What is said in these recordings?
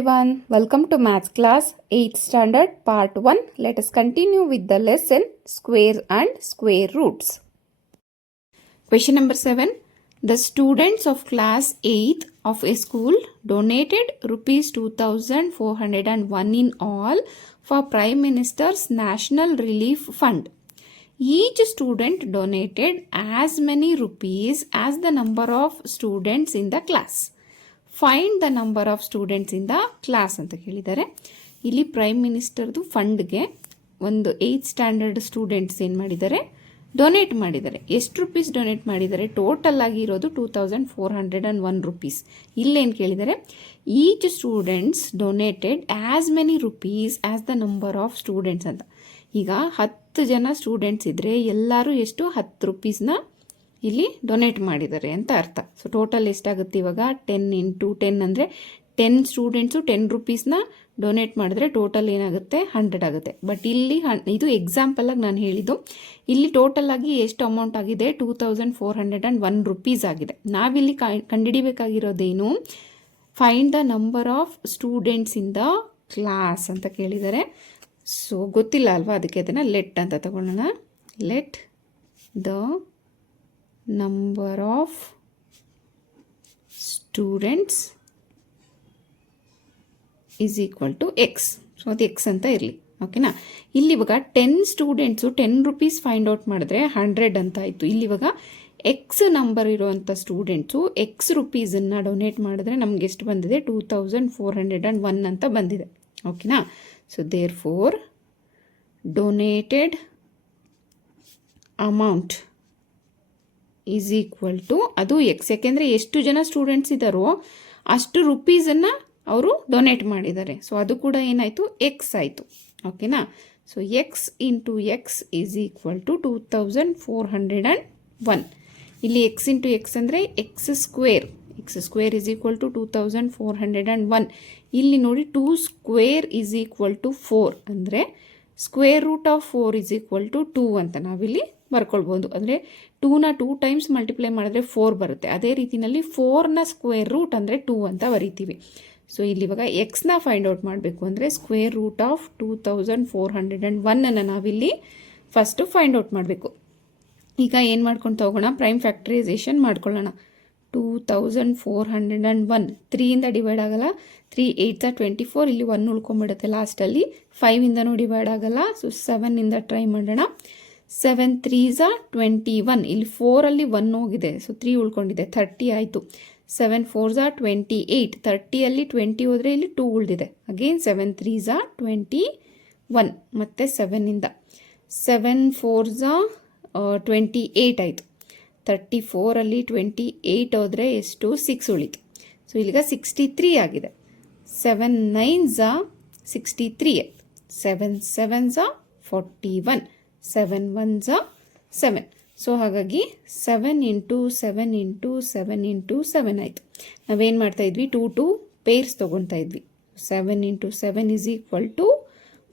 everyone, welcome to Maths class 8th standard part 1. Let us continue with the lesson square and square roots. Question number 7. The students of class 8th of a school donated rupees 2401 in all for Prime Minister's National Relief Fund. Each student donated as many rupees as the number of students in the class. Find the number of students in the class ಅಂತ ಕೇಳಿದ್ದಾರೆ. ಇಲ್ಲಿ prime ಮಿನಿಸ್ಟರ್ದು ಫಂಡ್ಗೆ ಒಂದು 8th standard students ಏನು ಮಾಡಿದ್ದಾರೆ, donate ಮಾಡಿದ್ದಾರೆ. ಎಷ್ಟು rupees donate ಮಾಡಿದ್ದಾರೆ? ಟೋಟಲ್ ಆಗಿ ಇರೋದು 2401 ರುಪೀಸ್. ಇಲ್ಲೇನು ಕೇಳಿದ್ದಾರೆ, each students donated as many rupees as the number of students ಅಂತ. ಈಗ 10 ಜನ ಸ್ಟೂಡೆಂಟ್ಸ್ ಇದ್ದರೆ ಎಲ್ಲರೂ ಎಷ್ಟು 10 ರುಪೀಸ್ನ ಇಲ್ಲಿ ಡೊನೇಟ್ ಮಾಡಿದ್ದಾರೆ ಅಂತ ಅರ್ಥ. ಸೊ ಟೋಟಲ್ ಎಷ್ಟಾಗುತ್ತೆ ಇವಾಗ 10 ಇಂಟು 10 ಅಂದರೆ 10 ಸ್ಟೂಡೆಂಟ್ಸು 10 ರುಪೀಸ್ನ ಡೊನೇಟ್ ಮಾಡಿದ್ರೆ ಟೋಟಲ್ ಏನಾಗುತ್ತೆ 100 ಆಗುತ್ತೆ. ಬಟ್ ಇಲ್ಲಿ ಇದು ಎಕ್ಸಾಂಪಲಾಗಿ ನಾನು ಹೇಳಿದ್ದು, ಇಲ್ಲಿ ಟೋಟಲ್ ಆಗಿ ಎಷ್ಟು ಅಮೌಂಟ್ ಆಗಿದೆ 2401 ರುಪೀಸ್ ಆಗಿದೆ. ನಾವಿಲ್ಲಿ ಕಂಡುಹಿಡಿಬೇಕಾಗಿರೋದೇನು, find the number of students in the class ಅಂತ ಕೇಳಿದ್ದಾರೆ. ಸೊ ಗೊತ್ತಿಲ್ಲ ಅಲ್ವಾ, ಅದಕ್ಕೆ ಅದನ್ನು ಲೆಟ್ ಅಂತ ತಗೊಳ್ಳೋಣ. Let the number of students is equal to x. So ಅದು ಎಕ್ಸ್ ಅಂತ ಇರಲಿ, ಓಕೆನಾ. ಇಲ್ಲಿ ಇವಾಗ 10 ಸ್ಟೂಡೆಂಟ್ಸು 10 ರುಪೀಸ್ ಫೈಂಡ್ ಔಟ್ ಮಾಡಿದ್ರೆ 100 ಅಂತ ಆಯಿತು. ಇಲ್ಲಿ ಇವಾಗ ಎಕ್ಸ್ ನಂಬರ್ ಇರೋವಂಥ ಸ್ಟೂಡೆಂಟ್ಸು ಎಕ್ಸ್ ರುಪೀಸನ್ನು ಡೊನೇಟ್ ಮಾಡಿದ್ರೆ ನಮ್ಗೆ ಎಷ್ಟು ಬಂದಿದೆ 2401 ಅಂತ ಬಂದಿದೆ, ಓಕೆನಾ. So therefore donated amount is equal to ಅದು ಎಕ್ಸ್. ಯಾಕೆಂದರೆ ಎಷ್ಟು ಜನ ಸ್ಟೂಡೆಂಟ್ಸ್ ಇದ್ದಾರೋ ಅಷ್ಟು ರುಪೀಸನ್ನು ಅವರು ಡೊನೇಟ್ ಮಾಡಿದ್ದಾರೆ. ಸೊ ಅದು ಕೂಡ ಏನಾಯಿತು ಎಕ್ಸ್ ಆಯಿತು, ಓಕೆನಾ. So X into X is equal to 2401. ಇಲ್ಲಿ ಎಕ್ಸ್ ಇಂಟು ಎಕ್ಸ್ ಅಂದರೆ X square is equal to 2401. ಇಲ್ಲಿ ನೋಡಿ 2 ಸ್ಕ್ವೇರ್ ಈಸ್ ಈಕ್ವಲ್ ಟು 4 ಅಂದರೆ square root of 4 is equal to 2 ಅಂತ ನಾವಿಲ್ಲಿ ಬರ್ಕೊಳ್ಬೋದು. ಅಂದರೆ 2ನ 2 ಟೈಮ್ಸ್ ಮಲ್ಟಿಪ್ಲೈ ಮಾಡಿದ್ರೆ 4 ಬರುತ್ತೆ. ಅದೇ ರೀತಿಯಲ್ಲಿ 4ನ ಸ್ಕ್ವೇರ್ ರೂಟ್ ಅಂದರೆ 2 ಅಂತ ಬರೀತೀವಿ. ಸೊ ಇಲ್ಲಿ ಇವಾಗ ಎಕ್ಸ್ನ ಫೈಂಡ್ ಔಟ್ ಮಾಡಬೇಕು ಅಂದರೆ ಸ್ಕ್ವೇರ್ ರೂಟ್ ಆಫ್ 2401ಅನ್ನು ನಾವಿಲ್ಲಿ ಫಸ್ಟು ಫೈಂಡ್ ಔಟ್ ಮಾಡಬೇಕು. ಈಗ ಏನು ಮಾಡ್ಕೊಂಡು ಹೋಗೋಣ, ಪ್ರೈಮ್ ಫ್ಯಾಕ್ಟರೈಸೇಷನ್ ಮಾಡ್ಕೊಳ್ಳೋಣ. 2401 3ಇಂದ ಡಿವೈಡ್ ಆಗಲ್ಲ, 3 8 24, ಇಲ್ಲಿ 1 ಉಳ್ಕೊಂಬಿಡುತ್ತೆ ಲಾಸ್ಟಲ್ಲಿ. 5ಇಂದನೂ ಡಿವೈಡ್ ಆಗಲ್ಲ, ಸೊ 7ಇಂದ ಟ್ರೈ ಮಾಡೋಣ. 7 3s 21, ಇಲ್ಲಿ 4ಅಲ್ಲಿ 1 ಹೋಗಿದೆ, ಸೊ 3 ಉಳ್ಕೊಂಡಿದೆ, 30 ಆಯಿತು. 7 4s 28, 30ಅಲ್ಲಿ 20 ಹೋದರೆ ಇಲ್ಲಿ 2 ಉಳಿದಿದೆ. ಅಗೇನ್ 7 3s 21, ಮತ್ತು 7ಇಂದ 7 4s 28 ಆಯಿತು. 34ಅಲ್ಲಿ 28 ಹೋದರೆ ಎಷ್ಟು 6 ಉಳಿತು. ಸೊ ಇಲ್ಲಿಗ 63 ಆಗಿದೆ. 7 9s 63 ಆಯಿತು. 7 7s 41, 7 1s 7. ಸೊ ಹಾಗಾಗಿ 7 ಇಂಟು 7 ಇಂಟು 7 ಇಂಟು 7 ಆಯಿತು. ನಾವೇನು ಮಾಡ್ತಾಯಿದ್ವಿ, 2 ಪೇರ್ಸ್ ತೊಗೊಳ್ತಾ ಇದ್ವಿ. 7 ಇಂಟು 7 ಈಸ್ ಈಕ್ವಲ್ ಟು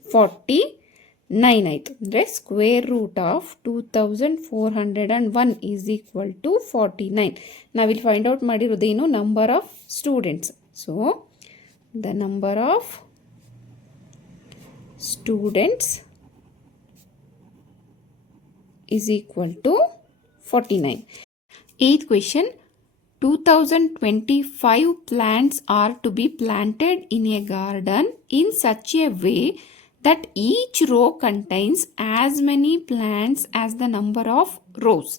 49 ಆಯಿತು. ಅಂದರೆ square root of 2401 is equal to 49. ನಾವಿಲ್ಲಿ ಫೈಂಡ್ ಔಟ್ ಮಾಡಿರೋದೇನು, number of students. So the number of students is equal to 49. 8th question. 2025 plants are to be planted in a garden in such a way that each row contains as many plants as the number of rows.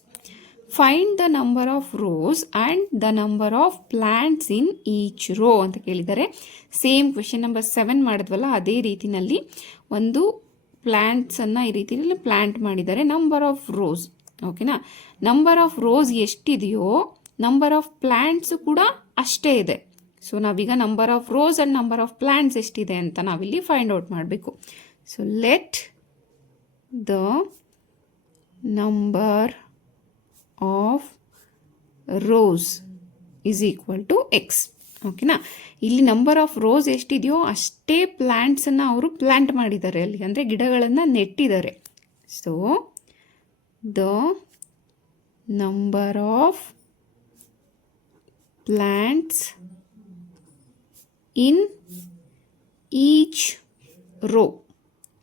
Find the number of rows and the number of plants in each row ಅಂತ ಕೇಳಿದ್ದಾರೆ. Same question number 7 ಮಾಡಿದ್ವಲ್ಲ ಅದೇ ರೀತಿನಲ್ಲಿ ಒಂದು ಪ್ಲ್ಯಾಂಟ್ಸನ್ನು ಈ ರೀತಿಯಲ್ಲಿ plant ಮಾಡಿದ್ದಾರೆ. Number of rows, ಓಕೆನಾ. Number of rows ಎಷ್ಟಿದೆಯೋ ನಂಬರ್ ಆಫ್ ಪ್ಲ್ಯಾಂಟ್ಸು ಕೂಡ ಅಷ್ಟೇ ಇದೆ. ಸೊ ನಾವೀಗ number of rows and number of plants ಎಷ್ಟಿದೆ ಅಂತ ನಾವಿಲ್ಲಿ ಫೈಂಡ್ ಔಟ್ ಮಾಡಬೇಕು. So let the number of rows is equal to X, ಓಕೆನಾ. ಇಲ್ಲಿ ನಂಬರ್ ಆಫ್ ರೋಸ್ ಎಷ್ಟಿದೆಯೋ ಅಷ್ಟೇ ಪ್ಲ್ಯಾಂಟ್ಸನ್ನು ಅವರು ಪ್ಲ್ಯಾಂಟ್ ಮಾಡಿದ್ದಾರೆ ಅಲ್ಲಿ, ಅಂದರೆ ಗಿಡಗಳನ್ನು ನೆಟ್ಟಿದ್ದಾರೆ. So the number of plants in each row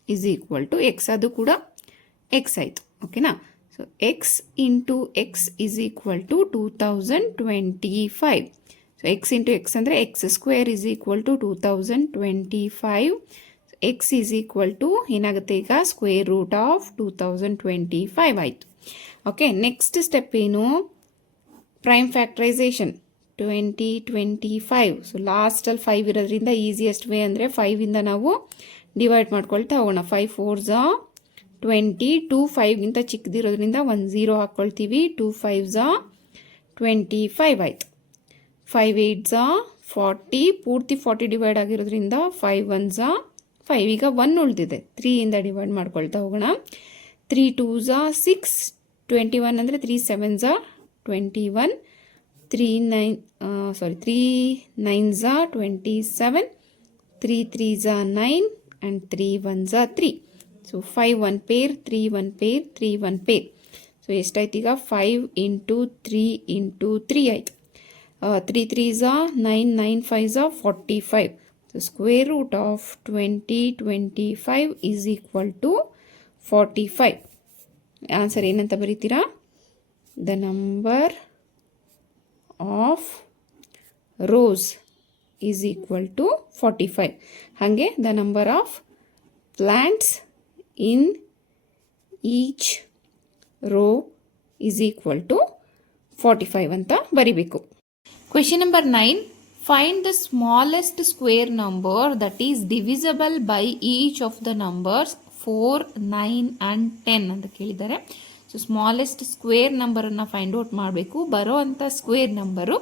is equal to x, ಅದು ಕೂಡ ಎಕ್ಸ್ ಆಯಿತು. ಓಕೆನಾ? So X into X is equal to 2025. So X into X ಅಂದರೆ X square is equal to 2025. X is equal to ಏನಾಗುತ್ತೆ ಈಗ square root of 2025 ಆಯಿತು. Okay, next step ಏನು? Prime factorisation 2025. So ಲಾಸ್ಟಲ್ಲಿ 5 ಇರೋದ್ರಿಂದ ಈಸಿಯೆಸ್ಟ್ ವೇ ಅಂದರೆ 5ಇಂದ ನಾವು divide ಮಾಡ್ಕೊಳ್ತಾ ಹೋಗೋಣ. 5 4s 20, 2 5ಗಿಂತ ಚಿಕ್ಕದಿರೋದ್ರಿಂದ 1 0 ಹಾಕ್ಕೊಳ್ತೀವಿ. 2 5s 25 ಆಯಿತು. 5 8s 40, ಪೂರ್ತಿ 40 ಡಿವೈಡ್ ಆಗಿರೋದ್ರಿಂದ 5 1s 5. ಈಗ 1 ಉಳಿದಿದೆ, 3ಇಂದ ಡಿವೈಡ್ ಮಾಡ್ಕೊಳ್ತಾ ಹೋಗೋಣ. 3 2s 6, 21 ಅಂದರೆ 3 7s 21, 3 9s 27, 3 3s 9 and 3 1s 3. So 5 1 pair, 3 1 pair, 3 1 pair. So ಎಷ್ಟಾಯ್ತು ಈಗ 5 ಇಂಟು 3 ಇಂಟು 3 ಆಯಿತು. 3 3s 9, 9 5s 45. So square root of 2025 is equal to 45. Answer ಏನಂತ ಬರೀತೀರಾ? The number of rows is equal to 45. ಹಾಗೆ the number of plants in each row is equal to 45 ಅಂತ ಬರಿಬೇಕು. Question number 9. Find the smallest square number that is divisible by each of the numbers 4, 9 and 10 ಅಂತ ಕೇಳಿದ್ದಾರೆ. So smallest square ನಂಬರನ್ನು find out ಮಾಡಬೇಕು. ಬರೋ ಅಂಥ square number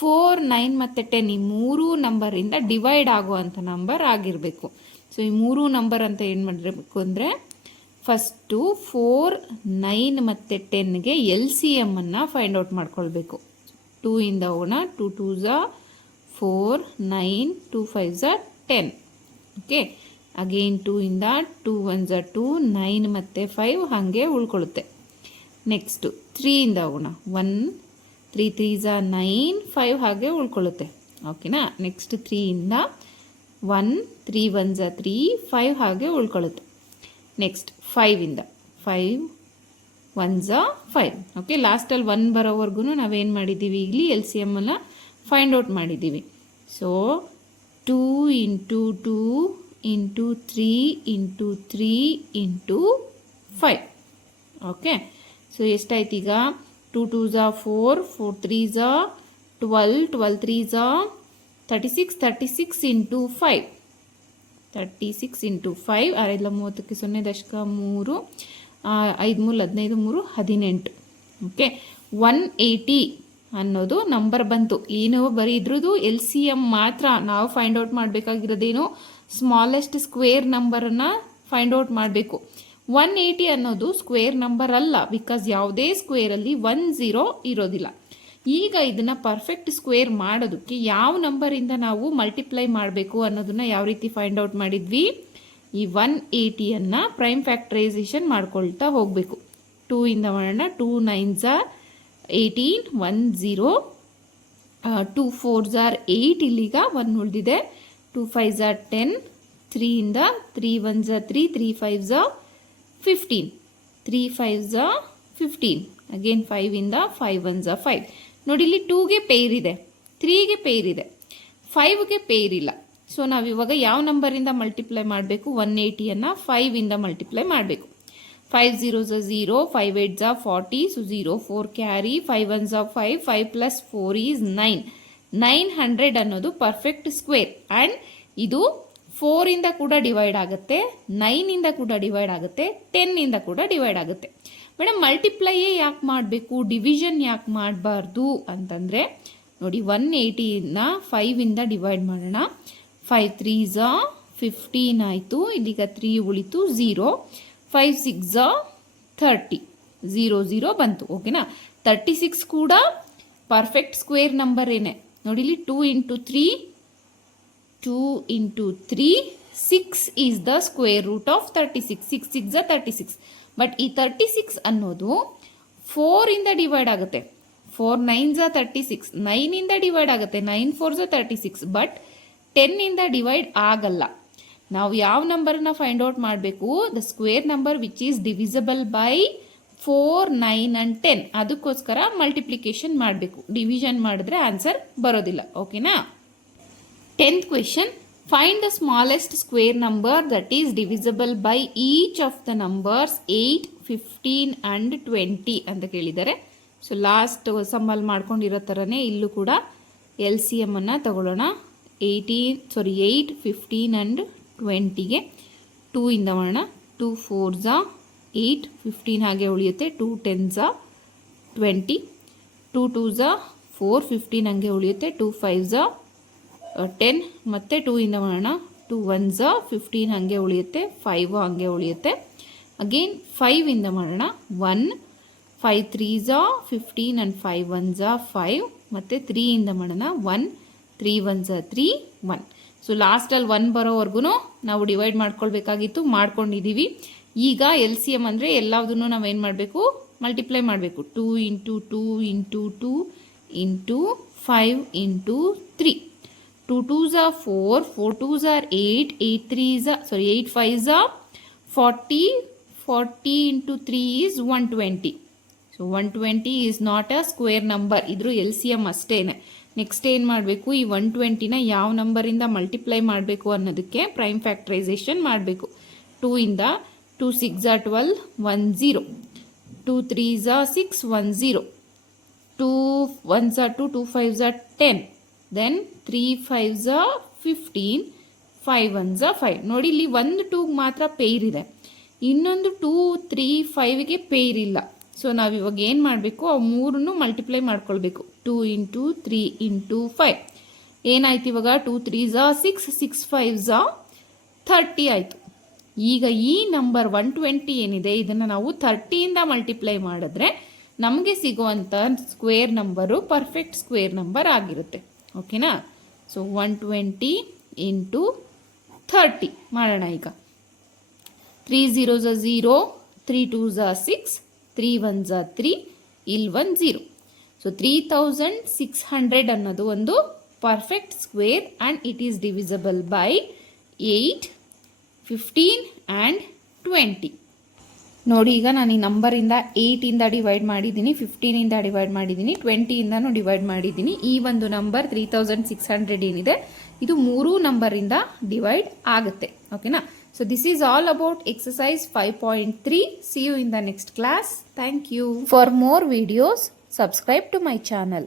4, 9 ಮತ್ತು 10 ಈ 3 ನಂಬರಿಂದ ಡಿವೈಡ್ ಆಗುವಂಥ ನಂಬರ್ ಆಗಿರಬೇಕು. ಸೊ ಈ 3 ನಂಬರ್ ಅಂತ ಏನು ಮಾಡಬೇಕು ಅಂದರೆ ಫಸ್ಟು 4, 9 ಮತ್ತು 10ಗೆ LCMನ್ನು ಫೈಂಡ್ ಔಟ್ ಮಾಡ್ಕೊಳ್ಬೇಕು. 2ಇಂದ ಹೋಗೋಣ. 2 2s 4, 9, 2 5s 10. Okay, again 2ಇಂದ 2 1s 2, 9 ಮತ್ತು 5 ಹಾಗೆ ಉಳ್ಕೊಳ್ಳುತ್ತೆ. ನೆಕ್ಸ್ಟು 3ಇಂದ ಹೋಗೋಣ. 1 3 3s 9, 5 ಹಾಗೆ ಉಳ್ಕೊಳ್ಳುತ್ತೆ. ಓಕೆನಾ? ನೆಕ್ಸ್ಟ್ 3ಇಂದ 1 3 1s 3, 5 ಹಾಗೆ ಉಳ್ಕೊಳ್ಳುತ್ತೆ. Next 5ಇಂದ 5 1s 5. ಓಕೆ, ಲಾಸ್ಟಲ್ಲಿ 1 ಬರೋವರೆಗೂ ನಾವೇನು ಮಾಡಿದ್ದೀವಿ, ಇಲ್ಲಿ LCMನ್ನು ಫೈಂಡ್ ಔಟ್ ಮಾಡಿದ್ದೀವಿ. So 2 into 2 into 3 into 3 into 5. Okay, so ಎಷ್ಟಾಯ್ತು ಈಗ 2 2s 4, 4 3s 12, 12 3s 36, 36 into 5, 36 into 5. 6 30ಕ್ಕೆ 0 ದಶಕ 3, 5 3 15 3 18. ಓಕೆ, 180 ಅನ್ನೋದು ನಂಬರ್ ಬಂತು. ಏನು ಬರೀ ಇದ್ರದ್ದು LCM ಮಾತ್ರ. ನಾವು ಫೈಂಡ್ ಔಟ್ ಮಾಡಬೇಕಾಗಿರೋದೇನು, ಸ್ಮಾಲೆಸ್ಟ್ ಸ್ಕ್ವೇರ್ ನಂಬರನ್ನು ಫೈಂಡ್ ಔಟ್ ಮಾಡಬೇಕು. 180 ಅನ್ನೋದು ಸ್ಕ್ವೇರ್ ನಂಬರ್ ಅಲ್ಲ, ಬಿಕಾಸ್ ಯಾವುದೇ ಸ್ಕ್ವೇರಲ್ಲಿ 1 0 ಇರೋದಿಲ್ಲ. ಈಗ ಇದನ್ನು ಪರ್ಫೆಕ್ಟ್ ಸ್ಕ್ವೇರ್ ಮಾಡೋದಕ್ಕೆ ಯಾವ ನಂಬರಿಂದ ನಾವು ಮಲ್ಟಿಪ್ಲೈ ಮಾಡಬೇಕು ಅನ್ನೋದನ್ನು ಯಾವ ರೀತಿ ಫೈಂಡ್ ಔಟ್ ಮಾಡಿದ್ವಿ, ಈ 180ಯನ್ನು ಪ್ರೈಮ್ ಫ್ಯಾಕ್ಟರೈಸೇಷನ್ ಮಾಡ್ಕೊಳ್ತಾ ಹೋಗಬೇಕು. 2ಇಂದ ಮಾಡೋಣ. 2 9s 18, 1 0, 2 4s 8, ಇಲ್ಲಿಗ 1 ಉಳಿದಿದೆ. 2 5s 10, 3ಇಂದ 3 1s 3, 3 5s 15, 3 5s 15, again 5ಇಂದ 5 1s 5. ನೋಡಿ, ಇಲ್ಲಿ 2ಗೆ ಪೇರ್ ಇದೆ, 3ಗೆ ಪೇರ್ ಇದೆ, 5ಗೆ ಪೇರ್ ಇಲ್ಲ. ಸೊ ನಾವಿವಾಗ ಯಾವ ನಂಬರಿಂದ ಮಲ್ಟಿಪ್ಲೈ ಮಾಡಬೇಕು, 180ಯನ್ನು 5ಇಂದ ಮಲ್ಟಿಪ್ಲೈ ಮಾಡಬೇಕು. 5 0s 0, 5 8s 40, so 0 4 carry, 5 1s 5, 5 plus 4 is 9. 900 ಅನ್ನೋದು ಪರ್ಫೆಕ್ಟ್ ಸ್ಕ್ವೇರ್. ಆ್ಯಂಡ್ ಇದು 4ಇಂದ ಕೂಡ ಡಿವೈಡ್ ಆಗುತ್ತೆ, 9ಇಂದ ಕೂಡ ಡಿವೈಡ್ ಆಗುತ್ತೆ, 10ಇಂದ ಕೂಡ ಡಿವೈಡ್ ಆಗುತ್ತೆ. ಮೇಡಮ್ ಮಲ್ಟಿಪ್ಲೈಯೇ ಯಾಕೆ ಮಾಡಬೇಕು, ಡಿವಿಷನ್ ಯಾಕೆ ಮಾಡಬಾರ್ದು ಅಂತಂದರೆ ನೋಡಿ, 180ನ 5ಇಂದ ಡಿವೈಡ್ ಮಾಡೋಣ. 5 3s 15 ಆಯಿತು, ಇಲ್ಲಿಗ 3 ಉಳಿತು 0, 5 6s 30, 0 0 ಬಂತು. ಓಕೆನಾ? 36 ಕೂಡ ಪರ್ಫೆಕ್ಟ್ ಸ್ಕ್ವೇರ್ ನಂಬರ್ ಏನೇ. ನೋಡಿ ಇಲ್ಲಿ 2 into 3, 2 into 3, 6 is the square root of 36. 6 6s 36. But ಈ 36 ಅನ್ನೋದು 4ಇಂದ ಡಿವೈಡ್ ಆಗುತ್ತೆ. 4 9s 36, 9ಇಂದ ಡಿವೈಡ್ ಆಗುತ್ತೆ. 9 4s 36. ಬಟ್ 10 ಡಿವೈಡ್ ಆಗಲ್ಲ. ನಾವು ಯಾವ ನಂಬರ್ನ ಫೈಂಡ್ ಔಟ್ ಮಾಡಬೇಕು? The square number which is divisible by 4, 9 and 10. ಅದಕ್ಕೋಸ್ಕರ ಮಲ್ಟಿಪ್ಲಿಕೇಶನ್ ಮಾಡಬೇಕು. ಡಿವಿಷನ್ ಮಾಡಿದ್ರೆ ಆನ್ಸರ್ ಬರೋದಿಲ್ಲ. ಓಕೆನಾ? 10th question, find the smallest square number that is divisible by each of the numbers 8, 15 and 20 ಅಂತ ಕೇಳಿದ್ದಾರೆ. ಸೊ ಲಾಸ್ಟ್ ಸಮ್ಮಲ್ಲಿ ಮಾಡ್ಕೊಂಡಿರೋ ಥರನೇ ಇಲ್ಲೂ ಕೂಡ ಎಲ್ ಸಿ ಎಮ್ ಅನ್ನು ತಗೊಳ್ಳೋಣ. 8, 15 and 20ಗೆ 2 ಇಂದ ಮಾಡೋಣ. 2 4s 8, 15 ಹಾಗೆ ಉಳಿಯುತ್ತೆ. 2 10s 20, 2 2s 4, 15 ಹಂಗೆ ಉಳಿಯುತ್ತೆ. 2 5s 10 ಮತ್ತು 2 ಇಂದ ಮಾಡೋಣ. 2 1s 15 ಹಾಗೆ ಉಳಿಯುತ್ತೆ. 5 ಹಾಗೆ ಉಳಿಯುತ್ತೆ. ಅಗೇನ್ 5 ಇಂದ ಮಾಡೋಣ. 1, 5 3s 15 and 5 1s 5 ಮತ್ತು 3 ಇಂದ ಮಾಡೋಣ. 1, 3 1s 3, 1. ಸೊ ಲಾಸ್ಟಲ್ಲಿ 1 ಬರೋವರೆಗೂ ನಾವು ಡಿವೈಡ್ ಮಾಡ್ಕೊಳ್ಬೇಕಾಗಿತ್ತು, ಮಾಡ್ಕೊಂಡಿದ್ದೀವಿ. ಈಗ ಎಲ್ ಸಿ ಎಮ್ ಅಂದರೆ ಎಲ್ಲದನ್ನು ನಾವೇನು ಮಾಡಬೇಕು? ಮಲ್ಟಿಪ್ಲೈ ಮಾಡಬೇಕು. 2 × 2 × 2 × 5 × 3. 2 2s 4, 4 2s 8, 8 3s 8 5s 40, 40 × 3 is 120. So 120 is not a square number. ಇದ್ರ ಎಲ್ ಸಿ ಎಮ್ ಅಷ್ಟೇನೆ. ನೆಕ್ಸ್ಟ್ ಏನು ಮಾಡಬೇಕು? ಈ 120ನ ಯಾವ ನಂಬರಿಂದ ಮಲ್ಟಿಪ್ಲೈ ಮಾಡಬೇಕು ಅನ್ನೋದಕ್ಕೆ ಪ್ರೈಮ್ ಫ್ಯಾಕ್ಟ್ರೈಸೇಷನ್ ಮಾಡಬೇಕು. 2 ಇಂದ 2 6 12, 1 0. 2 3s 6, 1 0. 2 1s 2, 2 5s 10. Then 3 5s 15, 5 1s 5. ನೋಡಿ, ಇಲ್ಲಿ 1 2 ಮಾತ್ರ ಪೇರ್ ಇದೆ, ಇನ್ನೊಂದು 2 3 5ಗೆ ಪೇರ್ ಇಲ್ಲ. ಸೊ ನಾವಿವಾಗ ಏನು ಮಾಡಬೇಕು? ಅವು ಮೂರನ್ನು ಮಲ್ಟಿಪ್ಲೈ ಮಾಡ್ಕೊಳ್ಬೇಕು. 2 × 3 × 5 ಏನಾಯ್ತು ಇವಾಗ? 2 3s 6, 6 5s 30 ಆಯಿತು. ಈಗ ಈ ನಂಬರ್ 120 ಏನಿದೆ, ಇದನ್ನು ನಾವು 30ಇಂದ ಮಲ್ಟಿಪ್ಲೈ ಮಾಡಿದ್ರೆ ನಮಗೆ ಸಿಗುವಂಥ square number perfect square number ಆಗಿರುತ್ತೆ. ಓಕೆನಾ? ಸೊ 120 × 30 ಮಾಡೋಣ. ಈಗ 3 0s 0, 3 2s 6, 3 1s 3, ಇಲ್ಲಿ 1 0. ಸೊ 3600 ಅನ್ನೋದು ಒಂದು perfect square and it is divisible by 8, 15 and 20. ನೋಡಿ, ಈಗ ನಾನು ಈ ನಂಬರಿಂದ 8ಇಂದ ಡಿವೈಡ್ ಮಾಡಿದ್ದೀನಿ, 15ಇಂದ ಡಿವೈಡ್ ಮಾಡಿದ್ದೀನಿ, 20ಇಂದನೂ ಡಿವೈಡ್ ಮಾಡಿದ್ದೀನಿ. ಈ ಒಂದು ನಂಬರ್ 3600 ಏನಿದೆ, ಇದು 3 ನಂಬರಿಂದ ಡಿವೈಡ್ ಆಗುತ್ತೆ. ಓಕೆನಾ? So this is all about exercise 5.3. See you in the next class. Thank you. For more videos, subscribe to my channel.